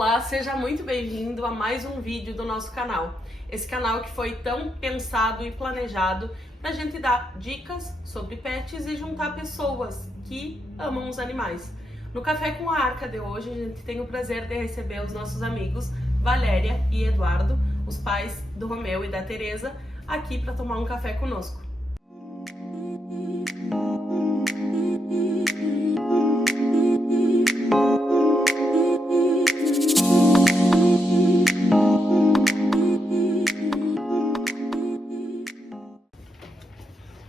Olá, seja muito bem-vindo a mais um vídeo do nosso canal. Esse canal que foi tão pensado e planejado pra gente dar dicas sobre pets e juntar pessoas que amam os animais. No Café com a Arca de hoje, a gente tem o prazer de receber os nossos amigos Valéria e Eduardo, os pais do Romeu e da Teresa, aqui para tomar um café conosco.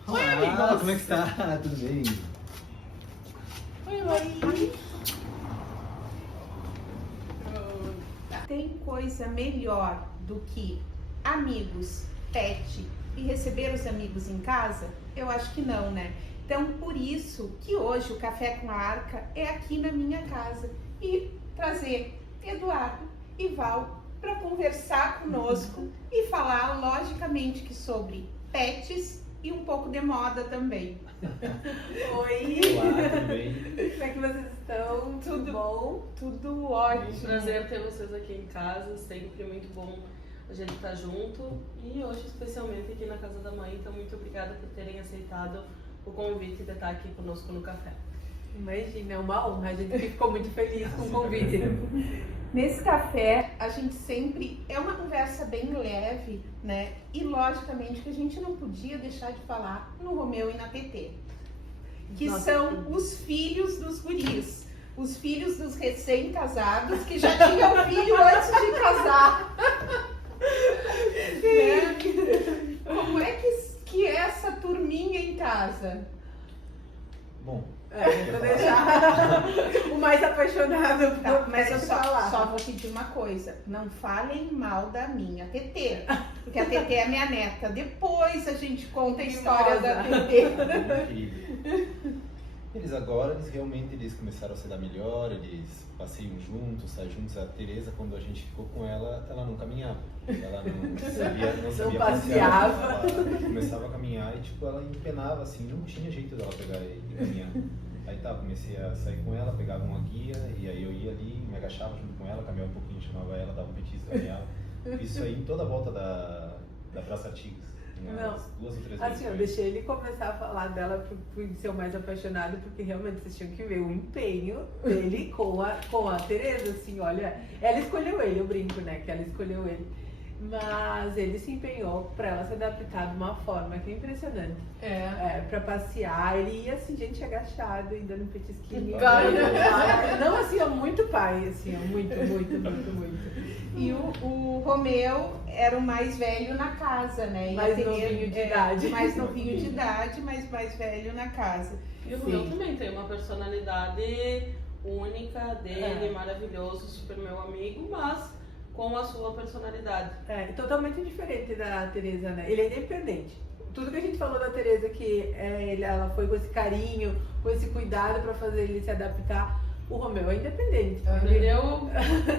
Olá, como é que está? Tudo bem? Oi. Tem coisa melhor do que amigos, pet e receber os amigos em casa? Eu acho que não, né? Então, por isso que hoje o Café com a Arca é aqui na minha casa e trazer Eduardo e Val para conversar conosco e falar, logicamente, que sobre pets e um pouco de moda também. Oi! Olá, tudo bem? Como é que vocês estão? Tudo bom? Tudo ótimo. Prazer ter vocês aqui em casa, sempre muito bom a gente estar junto e hoje especialmente aqui na casa da mãe, então muito obrigada por terem aceitado o convite de estar aqui conosco no café. Imagina, é uma honra, a gente ficou muito feliz com o convite. Nesse café, a gente sempre é uma conversa bem leve, né? E logicamente que a gente não podia deixar de falar no Romeu e na Tetê, que são os filhos dos guris, os filhos dos recém-casados que já tinham filho antes de casar. Né? Como é que é essa turminha em casa? Bom, Vou deixar o mais apaixonado Tá, mas eu falar. só vou pedir uma coisa, não falem mal da minha Tetê, porque a Tetê é minha neta. Depois a gente conta a história da Tetê. minha querida. Eles realmente começaram a se dar melhor, eles passeiam juntos, saem juntos. A Teresa, quando a gente ficou com ela, ela não caminhava. Ela não sabia passear. Ela começava a caminhar e tipo, ela empenava assim, não tinha jeito dela pegar e caminhar. Aí tá, comecei a sair com ela, pegava uma guia e aí eu ia ali, me agachava junto com ela, caminhava um pouquinho, chamava ela, dava um petisco, caminhava. Isso aí em toda a volta da Praça Artigas. Não. 2 ou 3 vezes. Assim, eu deixei ele começar a falar dela por ser o mais apaixonado, porque realmente vocês tinham que ver o empenho dele com a Teresa, assim, olha, ela escolheu ele, eu brinco, né, que ela escolheu ele, mas ele se empenhou pra ela se adaptar de uma forma que é impressionante. Pra passear, ele ia assim, gente agachado e dando petisquinho. Não, assim, ó, muito pai, assim, ó, muito. E o Romeu era o mais velho na casa, né? E Mais a Teresa- novinho de idade. Mais novinho de idade, mas mais velho na casa. E o Romeu também tem uma personalidade única dele, maravilhoso, super meu amigo, mas com a sua personalidade. Totalmente diferente da Teresa, né? Ele é independente. Tudo que a gente falou da Teresa, que ela foi com esse carinho, com esse cuidado pra fazer ele se adaptar, o Romeu é independente.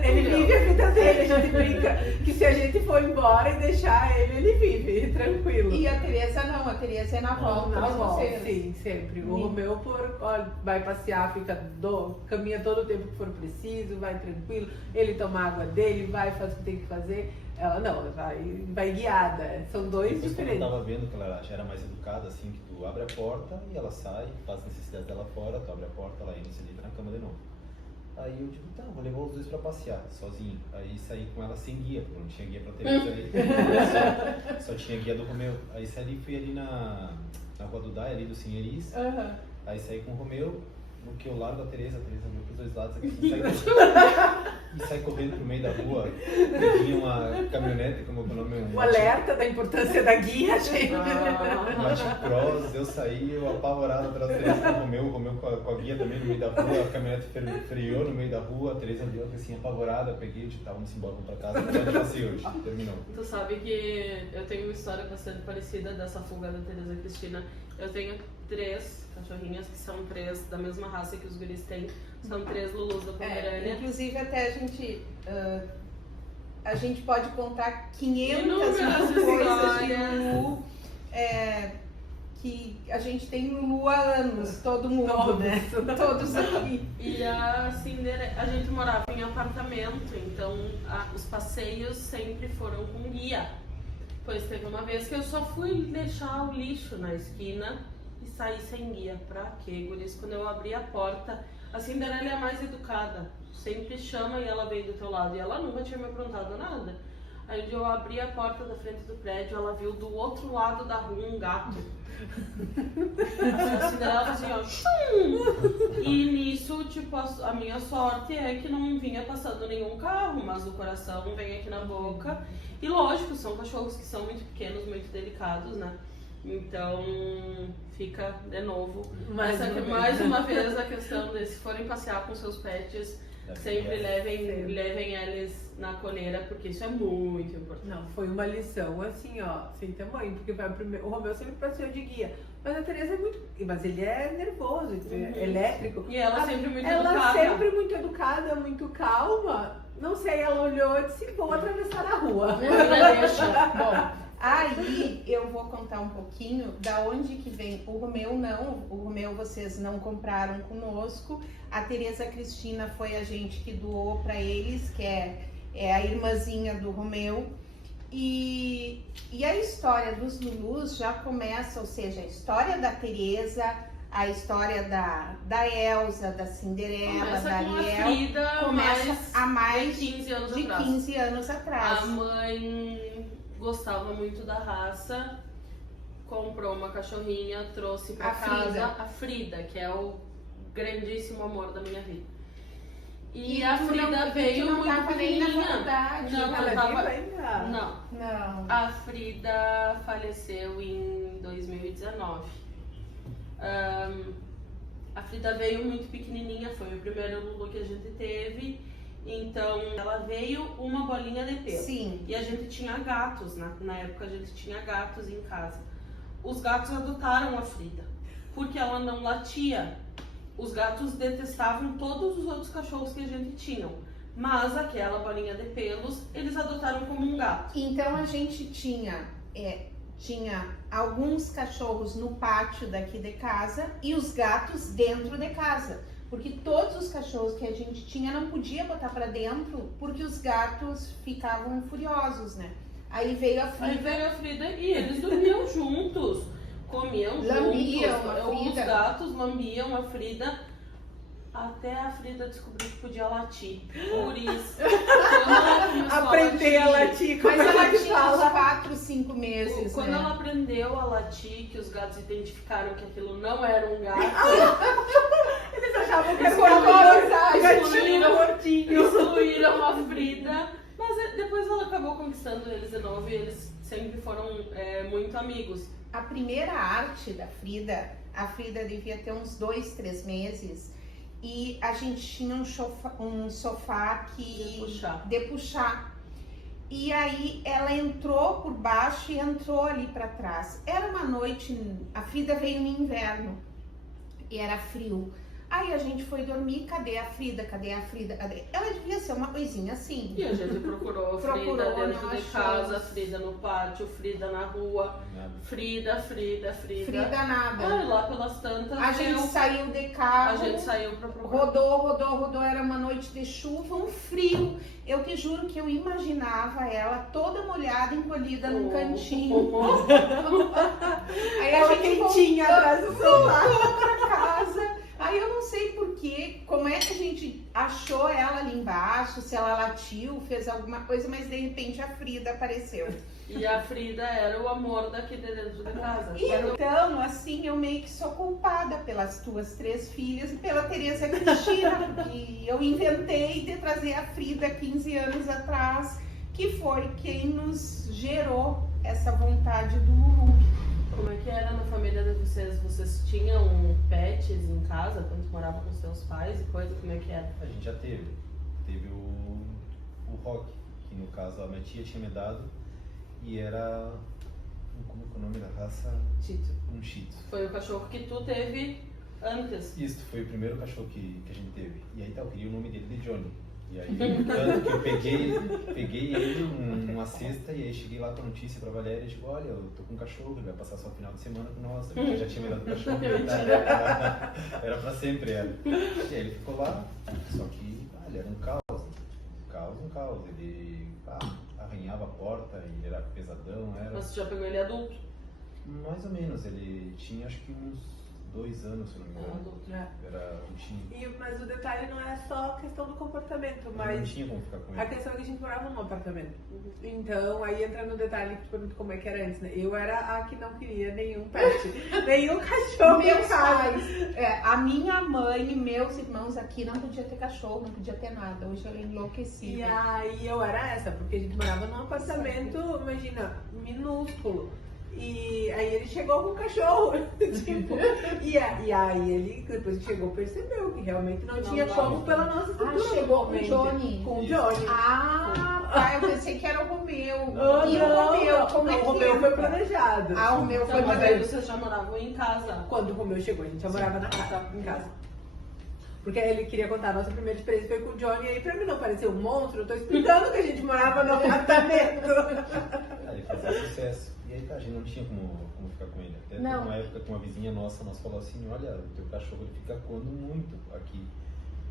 Ele vive a vida dele, a gente brinca que se a gente for embora e deixar ele vive, tranquilo. E a Teresa não, a Teresa é na volta. Na de volta, vocês. sim, sempre. O Romeu vai passear, caminha todo o tempo que for preciso, vai tranquilo, ele toma água dele, vai, faz o que tem que fazer. Ela não, ela vai guiada. São dois Depois, diferentes. quando eu tava vendo que ela já era mais educada, assim, que tu abre a porta e ela sai, faz a necessidade dela fora, tu abre a porta, ela entra e se deita na cama de novo. Aí eu digo, tá, vou levar os dois pra passear, sozinho. Aí saí com ela sem guia, porque não tinha guia pra Teresa aí. Só tinha guia do Romeu. Aí saí, fui ali na Rua do Dai, ali do Senhoris. Aí saí com o Romeu, no que eu largo a Teresa olhou pros dois lados aqui, e sai correndo pro meio da rua. E vinha uma caminhonete, como é o nome? O alerta da importância da guia, gente. Uma T-Cross, eu saí, eu apavorado atrás da Teresa com o Romeu com a guia também no meio da rua, a caminhonete freou no meio da rua, a Teresa olhou assim, apavorada, peguei, tipo, vamos embora, vamos pra casa, não passei hoje, terminou. Tu sabe que eu tenho uma história bastante parecida dessa fuga da Teresa Cristina. Eu tenho 3 cachorrinhas que são 3 da mesma raça que os guris têm. São 3 Lulus da Pomerânia. Inclusive até a gente pode contar 500 Inúmeras coisas de histórias. Lulu que a gente tem Lulu há anos, todo mundo, né? Todos aqui. E a Cinderela, a gente morava em apartamento, então os passeios sempre foram com guia. Pois teve uma vez que eu só fui deixar o lixo na esquina e saí sem guia. Pra quê, guris? Quando eu abri a porta, a Cinderela é a mais educada. Sempre chama e ela vem do teu lado. E ela nunca tinha me perguntado nada. Aí eu abri a porta da frente do prédio, ela viu do outro lado da rua um gato. A Cinderela assim, ó, chum! E nisso, tipo, a minha sorte é que não vinha passando nenhum carro, mas o coração vem aqui na boca. E lógico, são cachorros que são muito pequenos, muito delicados, né? Então fica de novo. Mais uma vez a questão de se forem passear com seus pets, sempre levem eles na coleira, porque isso é muito importante. Não, foi uma lição assim, ó, sem tamanho, porque o Romeu sempre passeou de guia. Mas a Teresa é muito. Mas ele é nervoso, é elétrico. E ela sempre muito educada. Ela sempre muito educada, muito calma. Não sei, ela olhou e disse, vou atravessar a rua. Bom, aí eu vou contar um pouquinho da onde que vem. O Romeu não, o Romeu vocês não compraram conosco. A Teresa Cristina foi a gente que doou para eles, que é a irmãzinha do Romeu. E a história dos Lulus já começa, ou seja, a história da Teresa, a história da Elsa, da Cinderela, da Ariel, começa há mais de 15 anos de atrás. 15 anos atrás. A mãe gostava muito da raça, comprou uma cachorrinha, trouxe pra casa a Frida, que é o grandíssimo amor da minha vida. E a Frida veio não muito tava nem na pequenininha. faculdade. Não, Ela tava... viva ainda? Não. A Frida faleceu em 2019. A Frida veio muito pequenininha, foi o primeiro Lulu que a gente teve. Então ela veio uma bolinha de pelo. Sim. E a gente tinha gatos, na época a gente tinha gatos em casa. Os gatos adotaram a Frida, porque ela não latia. Os gatos detestavam todos os outros cachorros que a gente tinha. Mas aquela bolinha de pelos, eles adotaram como um gato. Então a gente tinha alguns cachorros no pátio daqui de casa e os gatos dentro de casa. Porque todos os cachorros que a gente tinha não podia botar pra dentro, porque os gatos ficavam furiosos, né? Aí veio a Frida. E eles dormiam juntos, comiam Lambiam juntos. a Frida. Os gatos lambiam a Frida, até a Frida descobriu que podia latir. Por isso, quando ela começou Aprender a latir, como Mas ela que tinha fala? uns 4, 5 meses, Quando né? ela aprendeu a latir, que os gatos identificaram que aquilo não era um gato, Eles achavam que era excluíram- mortinho. excluíram a Frida. Mas depois ela acabou conquistando eles de novo e eles sempre foram muito amigos. A primeira arte da Frida, a Frida devia ter uns 2, 3 meses. E a gente tinha um sofá que de puxar. E aí ela entrou por baixo e entrou ali para trás. Era uma noite, a Frida veio no inverno e era frio. Aí a gente foi dormir, cadê a Frida? Cadê a Frida? Cadê? Ela devia ser uma coisinha assim. E a gente procurou a Frida Procurou, dentro não de achou. casa, Frida no pátio, Frida na rua, Nada. Frida. Frida nada. Ah, lá pelas tantas, A gente saiu de carro. a gente saiu pra procurar. Rodou, era uma noite de chuva, um frio. Eu te juro que eu imaginava ela toda molhada, encolhida num cantinho. Aí a Ela gente quentinha atrás do celular. voltou pra casa. Aí eu não sei porquê, como é que a gente achou ela ali embaixo, se ela latiu, fez alguma coisa, mas de repente a Frida apareceu. E a Frida era o amor daqui de dentro de casa. E então, assim, eu meio que sou culpada pelas tuas 3 filhas e pela Teresa Cristina, porque eu inventei de trazer a Frida 15 anos atrás, que foi quem nos gerou essa vontade do Lulu. Como é que era na família de vocês? Vocês tinham pets em casa quando moravam com seus pais e coisa? Como é que era? A gente já teve. Teve o Rock, que no caso a minha tia tinha me dado e era. Como é o nome da raça? Tito. Um Shih Tzu. Foi o cachorro que tu teve antes. Isso, foi o primeiro cachorro que a gente teve. E aí tá, eu queria o nome dele de Johnny. E aí, tanto que eu peguei ele numa sexta e aí cheguei lá com a notícia pra Valéria e digo, olha, eu tô com um cachorro, ele vai passar só o final de semana com nós, porque eu já tinha me dado o cachorro. Era pra sempre, era. E aí ele ficou lá, só que ele era um caos. Um caos. Ele arranhava a porta, ele era pesadão, era... Mas você já pegou ele adulto? Mais ou menos, ele tinha acho que uns 2 anos, se não me engano. Adulto. Era rotinho. Mas o detalhe não é só a questão do comportamento, Não mas tinha como ficar com a ele. questão é que a gente morava num apartamento. Então, aí entra no detalhe que tu pergunta como é que era antes, né? Eu era a que não queria nenhum pet, nenhum cachorro em Meus casa. pais, a minha mãe e meus irmãos aqui não podia ter cachorro, não podia ter nada. Hoje eu enlouqueci. E aí eu era essa, porque a gente morava num apartamento, imagina, minúsculo. E aí ele chegou com o cachorro, tipo, e aí ele, depois que chegou, percebeu que realmente não tinha dava. como pela nossa estrutura. Chegou com o normalmente. Johnny. Com o Johnny. Tá, eu pensei que era o Romeu. Oh, E o Romeu, como é o que Romeu foi entra? planejado. Ah, o Romeu foi Então, mas aí planejado. vocês já moravam em casa. Quando o Romeu chegou, a gente já morava na casa, em casa. Porque ele queria contar a nossa primeira experiência foi com o Johnny, e aí pra mim não parecer um monstro, eu tô explicando que a gente morava no apartamento. Ele fazia sucesso. E aí, tá, a gente não tinha como ficar com ele. Até Não. teve uma época que uma vizinha nossa nos falou assim, olha, o teu cachorro ele fica coando muito aqui.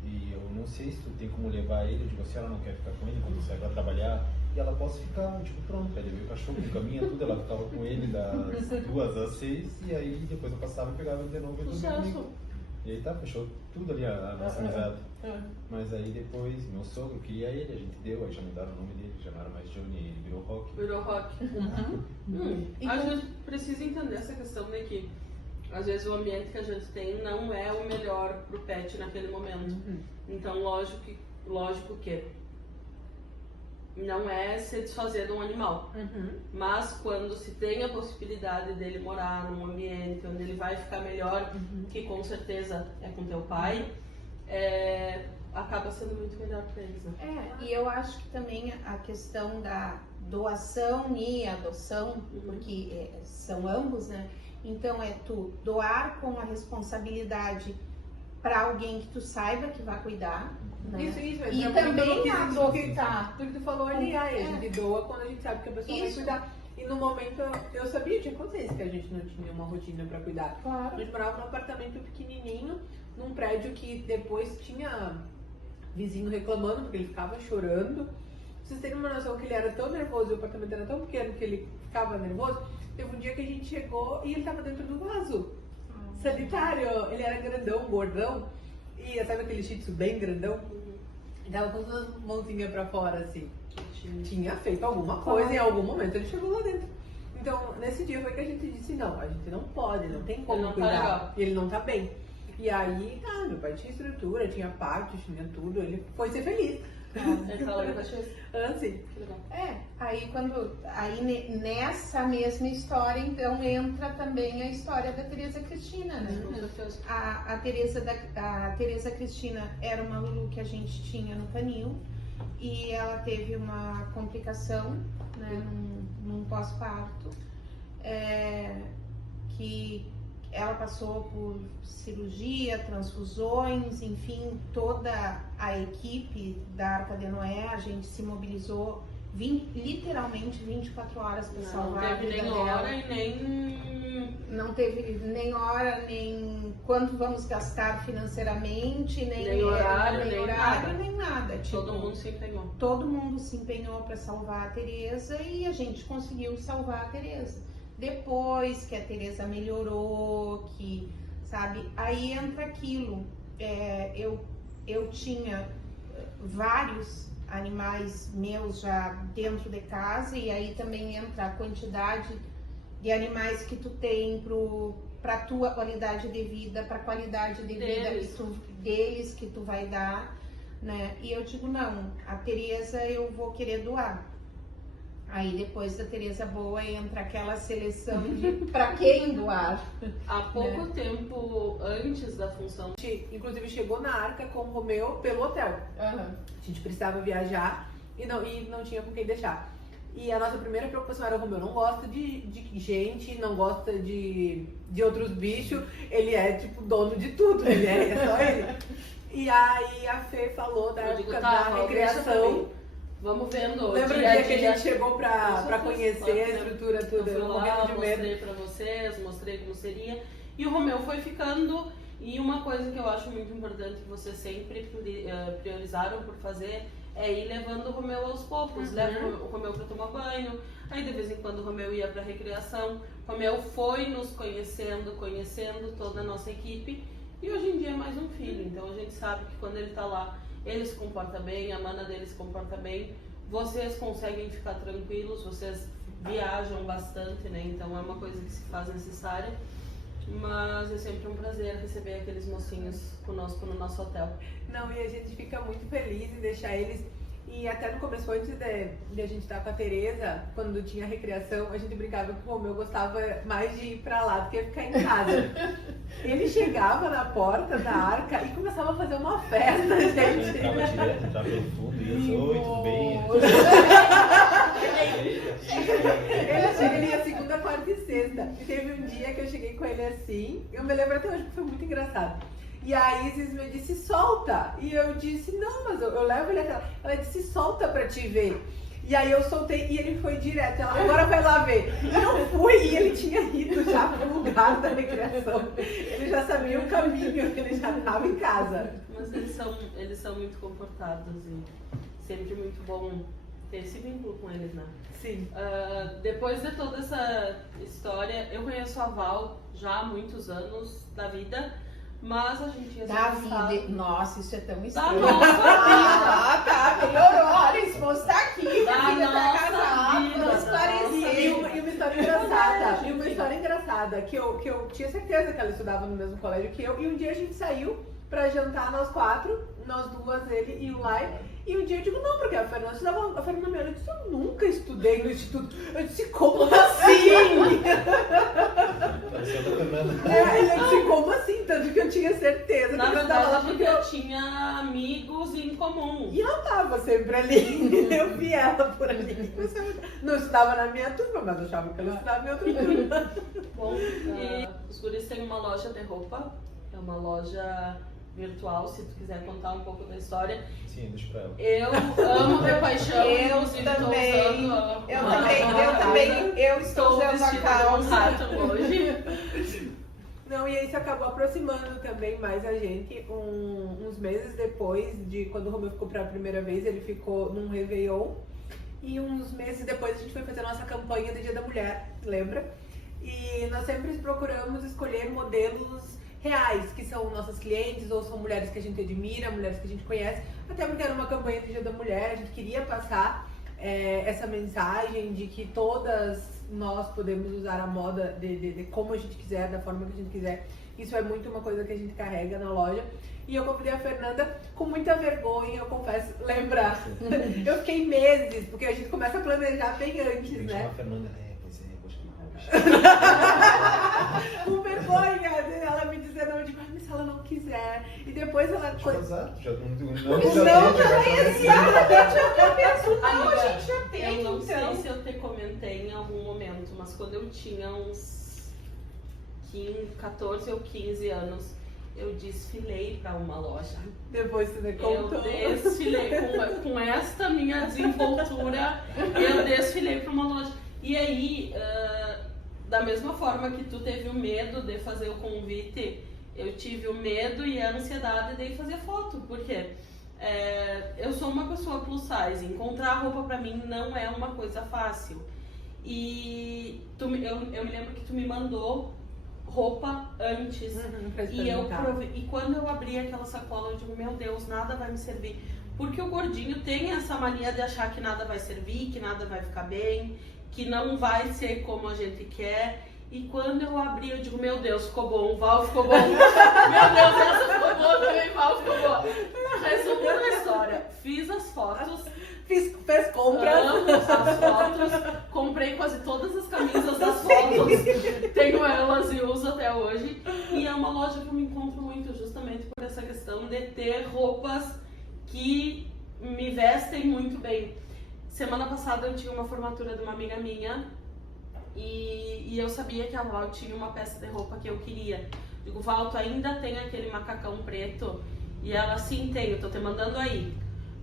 E eu não sei se tu tem como levar ele. Eu digo, a senhora não quer ficar com ele quando sai pra trabalhar? E ela, posso ficar? Eu digo, pronto. Aí levei o cachorro no caminho, tudo, ela ficava com ele das 2 às 6. E aí depois eu passava e pegava ele de novo e dormia comigo. Sucesso. E aí tá, fechou tudo ali a nossa amizade. Mas aí depois, meu sogro queria ele, a gente deu, aí já mudaram o nome dele, já não era mais Johnny, ele virou Rock. Virou rock. A gente precisa entender essa questão de que às vezes o ambiente que a gente tem não é o melhor pro pet naquele momento. Então lógico que não é se desfazer de um animal. Mas quando se tem a possibilidade dele morar num ambiente onde ele vai ficar melhor, que com certeza é com teu pai, acaba sendo muito melhor para eles, né? E eu acho que também a questão da doação e adoção, porque são ambos, né? Então é tu doar com a responsabilidade para alguém que tu saiba que vai cuidar, né? Isso, E mas também adotar. Tudo que tu falou ali, a gente doa quando a gente sabe que a pessoa vai Isso. cuidar. E no momento eu sabia, eu tinha consciência que a gente não tinha uma rotina pra cuidar. A Claro. gente morava num apartamento pequenininho, num prédio que depois tinha vizinho reclamando porque ele ficava chorando. Pra vocês terem uma noção que ele era tão nervoso e o apartamento era tão pequeno que ele ficava nervoso, teve um dia que a gente chegou e ele tava dentro do vaso sanitário. Ele era grandão, gordão, e sabe aquele shih tzu bem grandão? E tava com as mãozinhas pra fora, assim. Tinha feito alguma coisa, em algum momento ele chegou lá dentro. Então, nesse dia foi que a gente disse, não, a gente não pode, não tem como Ele não tá cuidar. legal. Ele não tá bem. E aí, meu pai tinha estrutura, tinha pátio, tinha tudo, ele foi ser feliz. Ele fala que tá cheio. Assim. Que legal. Aí nessa mesma história, então, entra também a história da Tereza Cristina, né? Com certeza. A Tereza Cristina era uma Lulu que a gente tinha no canil e ela teve uma complicação, né, num pós-parto, que ela passou por cirurgia, transfusões, enfim, toda a equipe da Arca de Noé, a gente se mobilizou literalmente 24 horas para salvar a Não vida teve nem dela. hora e nem... Não teve nem hora, nem quanto vamos gastar financeiramente, Nem horário, nem nada. nem nada. Tipo, Todo mundo se empenhou. todo mundo se empenhou para salvar a Tereza e a gente conseguiu salvar a Tereza. Depois que a Tereza melhorou, que, sabe, aí entra aquilo. Eu tinha vários animais meus já dentro de casa e aí também entra a quantidade de animais que tu tem para tua qualidade de vida, para a qualidade de vida deles que tu vai dar, né? E eu digo, não, a Tereza eu vou querer doar. Aí depois da Tereza boa entra aquela seleção de para quem doar. Há pouco tempo antes da função, A gente, inclusive, chegou na Arca com o Romeu pelo hotel. A gente precisava viajar e não tinha com quem deixar. E a nossa primeira preocupação era o Romeu não gosta de gente, não gosta de outros bichos, ele é tipo dono de tudo, é só ele. E aí a Fê falou da Eu digo, época tá, da Val, deixa pra recreação. mim. Vamos vendo. Lembra o dia a dia que a dia. gente chegou pra conhecer a estrutura, Eu tudo? fui Eu lá, morrendo de medo. mostrei pra vocês, mostrei como seria. E o Romeu foi ficando. E uma coisa que eu acho muito importante que vocês sempre priorizaram por fazer é ir levando o Romeu aos poucos. Leva o Romeu pra tomar banho, aí de vez em quando o Romeu ia pra recreação. O Romeu foi nos conhecendo toda a nossa equipe. E hoje em dia é mais um filho, então a gente sabe que quando ele tá lá, ele se comporta bem, a mana dele se comporta bem. Vocês conseguem ficar tranquilos, vocês viajam bastante, né? Então é uma coisa que se faz necessária. Mas é sempre um prazer receber aqueles mocinhos conosco no nosso hotel. Não, e a gente fica muito feliz em deixar eles. E até no começo, antes de a gente estar com a Tereza, quando tinha recreação, a gente brincava que o Romeu gostava mais de ir pra lá do que ficar em casa. Ele chegava na porta da arca e começava a fazer uma festa, Ele gente. entrava direto, entrava pelo fundo e ia, oi, tudo bem? Ele ia segunda, quarta e sexta. E teve um dia que eu cheguei com ele assim, eu me lembro até hoje que foi muito engraçado. E a Isis me disse, solta. E eu disse, não, mas eu levo ele até lá. Ela disse, solta pra te ver. E aí eu soltei e ele foi direto. Ela, agora vai lá ver. E eu fui e ele tinha ido já pro lugar da recreação. Ele já sabia o caminho, ele já estava em casa. Mas eles são muito comportados e sempre muito bom ter esse vínculo com eles, né? Sim. Depois de toda essa história, eu conheço a Val já há muitos anos da vida, mas a gente ia Da vida. Nossa, isso é tão da estranho. nossa vida. Ah, tá, melhorou. Olha, esse moço tá aqui, minha Da filha tá nossa casada, vida, vamos da esclarecer. E uma história engraçada, que eu tinha certeza que ela estudava no mesmo colégio que eu, e um dia a gente saiu pra jantar nós quatro, nós duas, ele e o Lai, e um dia eu digo, não, porque a Fernanda estudava, a Fernanda me disse, eu nunca estudei no instituto. Eu disse, como assim? Parecia da Fernanda. Eu disse, como assim? Tanto que eu tinha certeza Na que eu estudava verdade, lá a gente porque já eu... tinha amigos em comum. E ela tava sempre ali, eu vi ela por ali. Não estudava na minha turma, mas eu achava que ela estudava em outra turma. Bom, e os guris têm uma loja de roupa, é uma loja virtual, se tu quiser contar um pouco da história. Sim, deixa pra ela. Eu amo de paixão, Eu inclusive também. tô usando Eu estou estou usando a vestida de um calça. rato hoje. Não, e aí isso acabou aproximando também mais a gente. Uns meses depois de quando o Romeu ficou pela primeira vez, ele ficou num Réveillon. E uns meses depois a gente foi fazer a nossa campanha do Dia da Mulher, lembra? E nós sempre procuramos escolher modelos reais, que são nossas clientes, ou são mulheres que a gente admira, mulheres que a gente conhece, até porque era uma campanha do Dia da Mulher, a gente queria passar essa mensagem de que todas nós podemos usar a moda de como a gente quiser, da forma que a gente quiser. Isso é muito uma coisa que a gente carrega na loja. E eu convidei a Fernanda com muita vergonha, eu confesso, lembrar. Eu fiquei meses, porque a gente começa a planejar bem antes, Tem que né? chamar a Fernanda. Pois é, eu acho que Com vergonha, ela me dizendo, eu digo, mas se ela não quiser. E depois ela... Deixa eu vazar, já não Não, também exatamente o que eu penso. Não, a gente já tem, Eu não sei então. se eu te comentei em algum momento, mas quando eu tinha uns 14 ou 15 anos, eu desfilei para uma loja. Depois você me contou. Eu desfilei com esta minha desenvoltura, eu desfilei para uma loja. E aí, da mesma forma que tu teve o medo de fazer o convite, eu tive o medo e a ansiedade de ir fazer foto, porque eu sou uma pessoa plus size, encontrar roupa pra mim não é uma coisa fácil. E eu me lembro que tu me mandou roupa antes, Pra e eu experimentar. provei, e quando eu abri aquela sacola eu digo, meu Deus, nada vai me servir. Porque o gordinho tem essa mania de achar que nada vai servir, que nada vai ficar bem, que não vai ser como a gente quer. E quando eu abri, eu digo, meu Deus, ficou bom, o Val ficou bom. Meu Deus, essa ficou boa também, o Val ficou boa. Resumindo a história, fiz as fotos, Fez compras. amo as fotos, comprei quase todas as camisas das fotos, tenho elas e uso até hoje. E é uma loja que eu me encontro muito, justamente por essa questão de ter roupas que me vestem muito bem. Semana passada eu tinha uma formatura de uma amiga minha e eu sabia que a Val tinha uma peça de roupa que eu queria. Digo, Val, tu ainda tem aquele macacão preto E ela, sim, tenho, tô te mandando aí.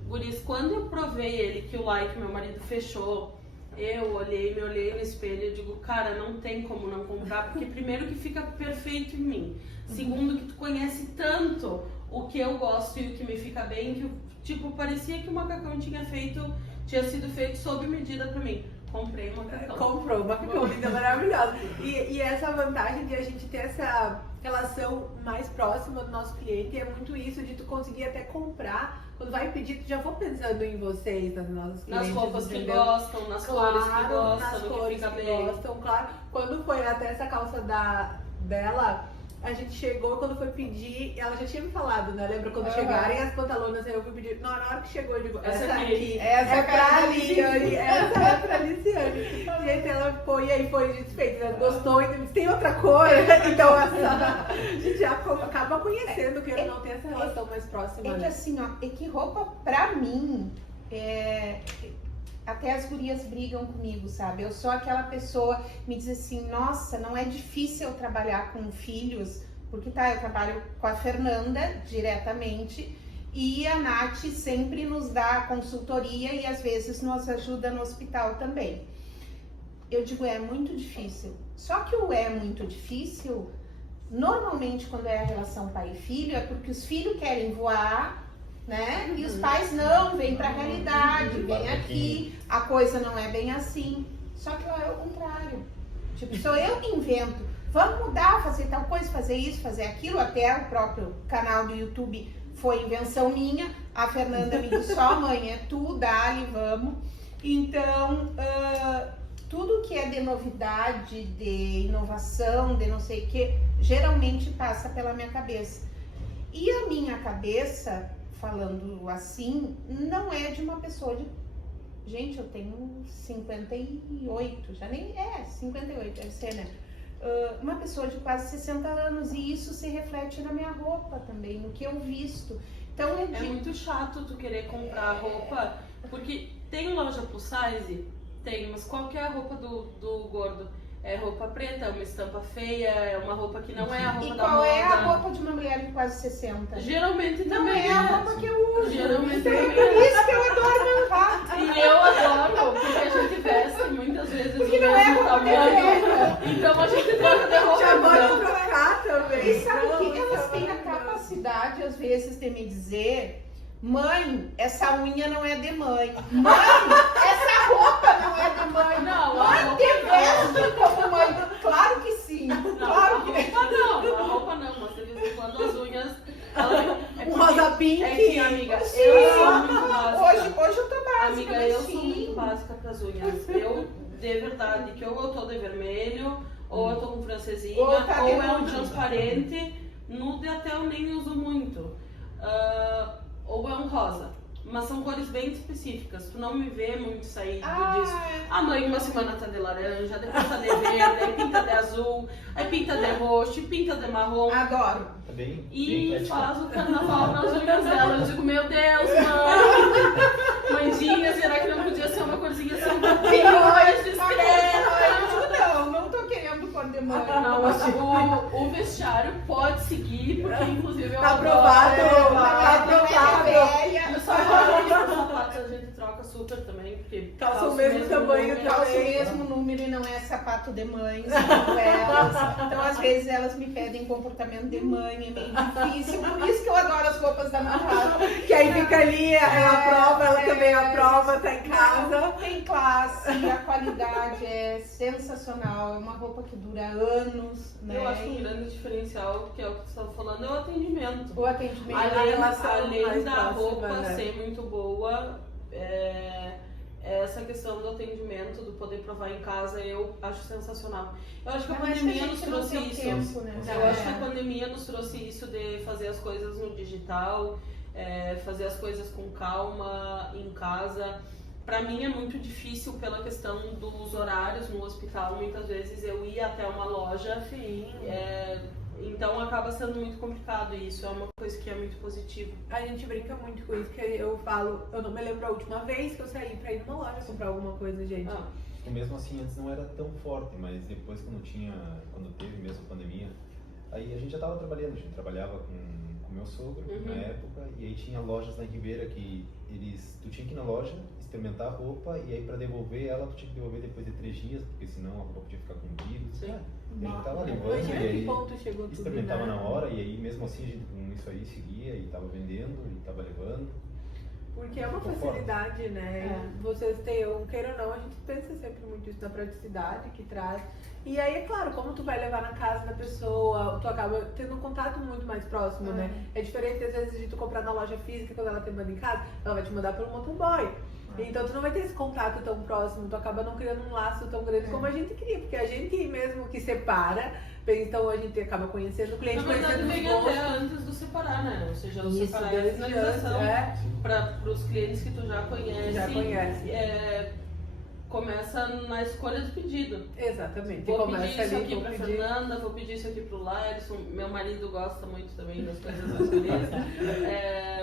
Guris, quando eu provei ele que o like meu marido fechou, eu olhei, me olhei no espelho e digo, cara, não tem como não comprar, porque primeiro que fica perfeito em mim. Segundo que tu conhece tanto o que eu gosto e o que me fica bem, que tipo, parecia que o macacão tinha sido feito sob medida pra mim. Comprei um macacão. Comprou, macacão, linda, maravilhosa. E essa vantagem de a gente ter essa relação mais próxima do nosso cliente é muito isso, de tu conseguir até comprar. Quando vai pedir, tu já vou pensando em vocês, nas nossas clientes. Nas roupas entendeu? que gostam, nas cores que gostam, nas no que cores fica que bem. gostam, claro. Quando foi até essa calça dela, a gente chegou, quando foi pedir, ela já tinha me falado, né? Lembra quando chegarem as pantalonas, aí eu fui pedir. Não, na hora que chegou, eu digo, essa aqui é pra Liciane, essa é pra Liciane. Gente, ela foi, e aí foi desfeito, né? Gostou, e tem outra cor, então a gente já acaba conhecendo, que não tem essa relação mais próxima, É que né? assim, ó, é que roupa pra mim, até as gurias brigam comigo, sabe? Eu sou aquela pessoa, me diz assim, nossa, não é difícil eu trabalhar com filhos, porque tá, eu trabalho com a Fernanda diretamente e a Nath sempre nos dá consultoria e às vezes nos ajuda no hospital também. Eu digo, é muito difícil. Só que o é muito difícil, normalmente quando é a relação pai e filho, é porque os filhos querem voar, né? E os pais não, vêm pra realidade, vem aqui, a coisa não é bem assim. Só que lá é o contrário. Tipo, sou eu que invento. Vamos mudar, fazer tal coisa, fazer isso, fazer aquilo. Até o próprio canal do YouTube foi invenção minha. A Fernanda me disse, só mãe, é tu, dá-lhe, vamos. Então, tudo que é de novidade, de inovação, de não sei o que, geralmente passa pela minha cabeça. E a minha cabeça, falando assim, não é de uma pessoa de... Gente, eu tenho 58, já nem... 58, deve ser, né? Uma pessoa de quase 60 anos, e isso se reflete na minha roupa também, no que eu visto. Então, É muito chato tu querer comprar roupa, porque tem loja plus size, tem, mas qual que é a roupa do gordo? É roupa preta, é uma estampa feia, é uma roupa que não é a roupa e da qual moda. é a roupa de uma mulher de quase 60? Geralmente Não também é a roupa que eu uso. Geralmente Então, é também por isso que eu adoro meu rato. E eu adoro, porque a gente veste muitas vezes Porque o não é mesmo roupa tamanho. Então a gente troca de roupa. Já pode então. trocar também. E sabe o que? Não, Elas isso é têm a maravilhoso. capacidade, às vezes, de me dizer: mãe, essa unha não é de mãe. Mãe, essa roupa não é de mãe. Não, a Mãe, roupa te não. veste como mãe. Claro que sim. Não, Claro que a roupa não, mas de vez em quando as unhas. Um rosa pink. É que, amiga, Sim. eu sou muito básica. Hoje eu tô básica. Amiga, mas eu sou sim. muito básica pras unhas. Eu, de verdade, que ou eu tô de vermelho, ou eu tô com francesinha, Ou tá de ou é um nude. transparente, nude até eu nem uso muito. Ou é um rosa. Mas são cores bem específicas. Tu não me vê muito sair disso. A mãe uma semana tá de laranja, depois tá de verde, aí pinta de azul, aí pinta de roxo, pinta de marrom. Adoro. Tá bem E eclético. faz o carnaval nas unhas dela. Eu digo, meu Deus, mãe! Mãezinha, será que não podia ser uma corzinha assim um pouquinho mais discreta? Não tô querendo cor de mãe. Não, mas o vestiário pode seguir, porque inclusive eu Tá adoro. aprovado, Tá aprovado. velha. Eu só adoro os sapatos, a gente troca super também, porque Calça o mesmo tamanho, número. Calça o mesmo número e não é sapato de mãe, segundo elas. Então, às vezes, elas me pedem comportamento de mãe, é meio difícil. Por isso que eu adoro as roupas da Manhattan. Que aí fica ali, ela aprova, ela também aprova, tá em casa. Tem classe, a qualidade é sensacional. É uma roupa que dura anos, né? Eu acho um grande diferencial, que é o que você estava falando, é o atendimento. O atendimento. Além mais da próxima, roupa né? ser muito boa, essa questão do atendimento, do poder provar em casa, eu acho sensacional. Eu acho que a pandemia nos trouxe isso. Tempo, né? Eu acho que a pandemia nos trouxe isso de fazer as coisas no digital, fazer as coisas com calma, em casa. Pra mim é muito difícil pela questão dos horários no hospital. Muitas vezes eu ia até uma loja. Sim. Então acaba sendo muito complicado e isso é uma coisa que é muito positiva. A gente brinca muito com isso, que eu falo, eu não me lembro a última vez que eu saí pra ir numa loja comprar alguma coisa, gente. E mesmo assim, antes não era tão forte, mas depois quando teve mesmo a pandemia, aí a gente já estava trabalhando, a gente trabalhava com com meu sogro na época, e aí tinha lojas na Ribeira que tu tinha que ir na loja, experimentar a roupa, e aí pra devolver ela, tu tinha que devolver depois de 3 dias, porque senão a roupa podia ficar com vírus. Sim. A gente tava levando, Imagina e que aí ponto chegou tudo, experimentava né? na hora, e aí mesmo assim a gente com isso aí seguia, e tava vendendo, e tava levando. Porque é uma Por facilidade, né? Vocês têm, queira ou não, a gente pensa sempre muito isso na praticidade que traz. E aí, é claro, como tu vai levar na casa da pessoa, tu acaba tendo um contato muito mais próximo, né? É diferente, às vezes, de tu comprar na loja física, quando ela te manda em casa, ela vai te mandar pelo motoboy. Então tu não vai ter esse contato tão próximo, tu acaba não criando um laço tão grande como a gente queria, porque a gente mesmo que separa, então a gente acaba conhecendo o cliente, Na verdade, conhecendo os vem até gostos. antes do separar, né? Ou seja, o Isso, separar é a desde finalização antes, para os clientes que tu já conhece. Já conhece. Começa na escolha do pedido. Exatamente. Vou Começa pedir isso ali, aqui vou pra pedir. Fernanda, vou pedir isso aqui pro Lairson. Meu marido gosta muito também das coisas masculinas.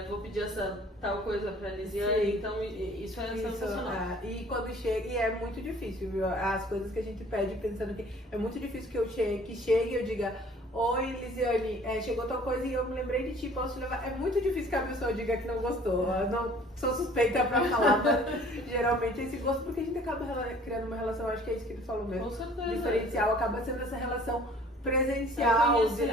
Vou pedir essa tal coisa pra Lisiane. Sim. Então, isso é sensacional. E quando chega, e é muito difícil, viu? As coisas que a gente pede pensando que é muito difícil que chegue e eu diga: oi, Lisiane, chegou tal coisa e eu me lembrei de ti, posso te levar? É muito difícil que a pessoa diga que não gostou. Eu não sou suspeita pra falar, mas geralmente esse gosto, porque a gente acaba criando uma relação, acho que é isso que ele falou mesmo. Com certeza. Diferencial, acaba sendo essa relação presencial, conhecer.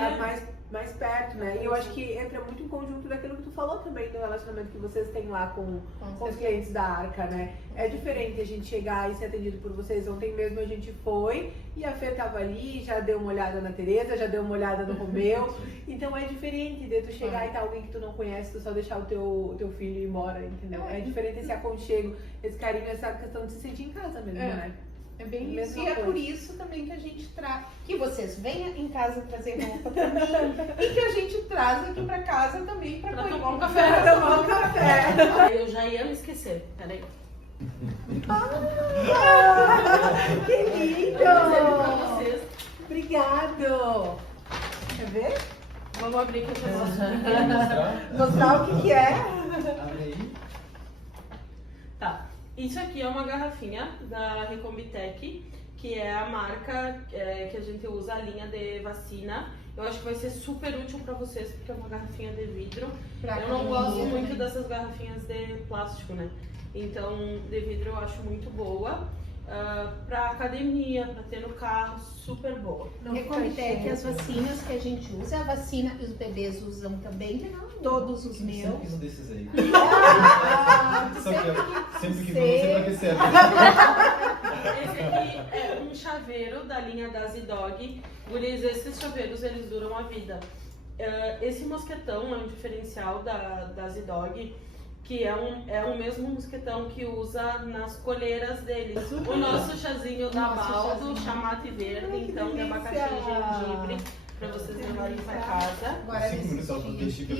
mais perto, né? E eu acho que entra muito em conjunto daquilo que tu falou também do relacionamento que vocês têm lá com os clientes da Arca, né? É diferente a gente chegar e ser atendido por vocês. Ontem mesmo a gente foi e a Fê tava ali, já deu uma olhada na Tereza, já deu uma olhada no Romeu. Então é diferente de tu chegar e tá alguém que tu não conhece, tu só deixar o teu filho ir embora, entendeu? É diferente esse aconchego, esse carinho, essa questão de se sentir em casa mesmo, né? É bem isso. Mesma E é coisa. por isso também que a gente traz. Que vocês venham em casa trazer roupa pra mim. E que a gente traz aqui pra casa também pra tomar um café. Pra tomar um café. Eu já ia me esquecer. Peraí. Que Eu vou dizer lindo! pra vocês. Obrigado! Quer ver? Vamos abrir aqui pra vocês. Quer mostrar? Mostrar o que é? Abre aí. Tá. Isso aqui é uma garrafinha da Recombitec, que é a marca que a gente usa, a linha de vacina. Eu acho que vai ser super útil pra vocês, porque é uma garrafinha de vidro. Eu não gosto muito dessas garrafinhas de plástico, né? Então, de vidro eu acho muito boa. Pra academia, pra ter no carro, super boa. Recombitec, as vacinas que a gente usa, a vacina que os bebês usam também, todos os meus. Sempre quis um desses aí. Ah, Só que sempre quis um, não ser. sei pra que serve. Esse aqui é um chaveiro da linha da Zidog. Guris, esses chaveiros, eles duram a vida. Esse mosquetão é um diferencial da Zidog, que é o mesmo mosquetão que usa nas colheiras deles. O nosso chazinho da Baldo, chamate verde, Ai, que então de abacaxi e delícia! gengibre, pra vocês levarem pra casa. Agora 5 nesse minutos ela falou que dia, chique.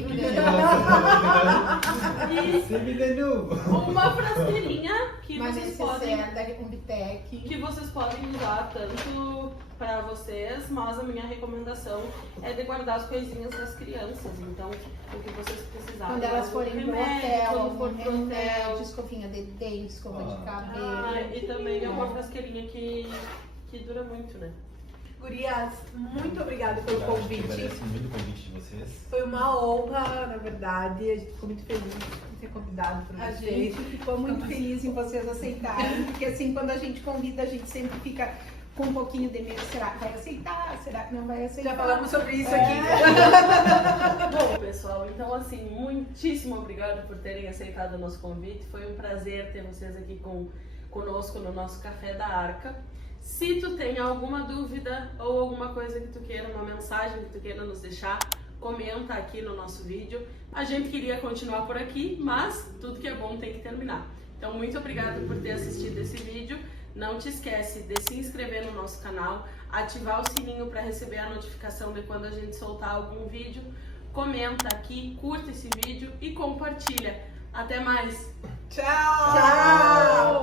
E Você me deu. uma frasqueirinha que Mas vocês esse podem... é da Recombitec. que vocês podem usar tanto para vocês, mas a minha recomendação é de guardar as coisinhas das crianças. Então, o que vocês precisarem. Quando elas forem pro hotel, quando for algum pro hotel. remédio, escovinha de dente, escova de cabelo. E também é uma frasqueirinha que dura muito, né? Gurias, muito obrigada pelo convite. Agradeço muito o convite de vocês. Foi uma honra, na verdade. A gente ficou muito feliz de ser convidado por A vocês. gente ficou muito feliz em vocês aceitarem, porque assim, quando a gente convida, a gente sempre fica com um pouquinho de medo. Será que vai aceitar? Será que não vai aceitar? Já falamos sobre isso É. aqui. Bom, pessoal, então assim, muitíssimo obrigada por terem aceitado o nosso convite. Foi um prazer ter vocês aqui conosco no nosso Café da Arca. Se tu tem alguma dúvida ou alguma coisa que tu queira, uma mensagem que tu queira nos deixar, comenta aqui no nosso vídeo. A gente queria continuar por aqui, mas tudo que é bom tem que terminar. Então, muito obrigada por ter assistido esse vídeo. Não te esquece de se inscrever no nosso canal, ativar o sininho para receber a notificação de quando a gente soltar algum vídeo. Comenta aqui, curta esse vídeo e compartilha. Até mais! Tchau! Tchau!